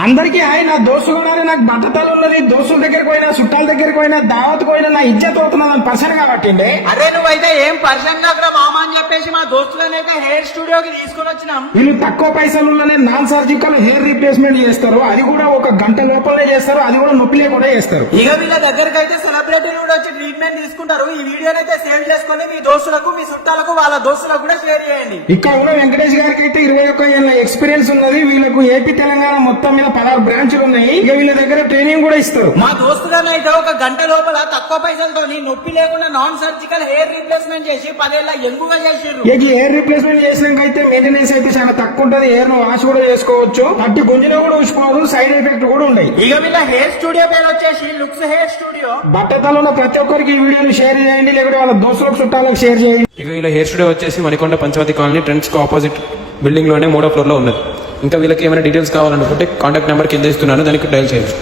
అందరికీ హాయ్. నా దోస్తు కూడా నాకు బట్టతలు ఉన్నది. దోస్తుల దగ్గరికి పోయినా, చుట్టాల దగ్గరికి పోయినా, దావత్ పోయినా నా ఇజ్జత్ అవుతున్నదని పర్సన్ కాబట్టిండే. అరే నువ్వైతే ఏం పర్సన్ కాకరా మామ అని చెప్పేసి మా దోస్తులనైతే హెయిర్ స్టూడియోకి తీసుకుని వచ్చినాం. వీళ్ళు తక్కువ పైసలులోనే నాన్ సర్జికల్ హెయిర్ రీప్లేస్మెంట్ చేస్తారు. అది కూడా ఒక గంట లోపలనే చేస్తారు. అది కూడా నొప్పి లేకుండా చేస్తారు. ఇక వీళ్ళ దగ్గరికి అయితే సెలబ్రిటీలు కూడా వచ్చి ట్రీట్మెంట్ తీసుకుంటారు. ఈ వీడియోనైతే సేవ్ చేసుకుని మీ దోస్తులకు, మీ చుట్టాలకు, వాళ్ళ దోస్తులకు కూడా షేర్ చేయండి. ఇక్కడ ఉన్న వెంకటేష్ గారికి అయితే 21 ఏళ్ళ ఎక్స్పీరియన్స్ ఉన్నది. వీళ్ళకు ఏపీ తెలంగాణ మొత్తం మీద 16 బ్రాంచ్లు ఉన్నాయి. ఇక వీళ్ళ దగ్గర ట్రైనింగ్ కూడా ఇస్తారు. మా దోస్తులనైతే ఒక గంట లోపల తక్కువ పైసలతో నొప్పి లేకుండా నాన్ సర్జికల్ హెయిర్ రీప్లేస్మెంట్ చేసి 10 ఏళ్ళ ఎంగుగా చేసిర్రు. ఇక హెయిర్ రీప్లేస్మెంట్ చేసినాక అయితే మెయింటెనెన్స్ అయితే చాలా తక్కువ ఉంటది. హెయిర్ ను వాష్ కూడా చేసుకోవచ్చు. పట్టి గుంజిన కూడా ఊసిపోదు. సైడ్ ఎఫెక్ట్ కూడా ఉన్నాయి. ఇక వీళ్ళ హెయిర్ స్టూడియో పేరు వచ్చేసి లుక్స్ హెయిర్ స్టూడియో. బట్టతలో ఉన్న ప్రతి ఒక్కరికి ఈ వీడియోని షేర్ చేయండి, లేకపోతే వాళ్ళ దోస్తులకు చుట్టాలకు షేర్ చేయండి. ఇక వీళ్ళ హెయిర్ స్టూడియో వచ్చేసి మణికొండ పంచవతి కాలనీ ట్రెండ్స్ కు ఆపోజిట్ బిల్డింగ్ లోనే 3వ ఫ్లోర్ లో ఉన్నది. ఇంకా వీళ్ళకి ఏమైనా డీటెయిల్స్ కావాలనుకుంటే కాంటాక్ట్ నెంబర్ కింద ఇస్తున్నాను, దానికి డయల్ చేయండి.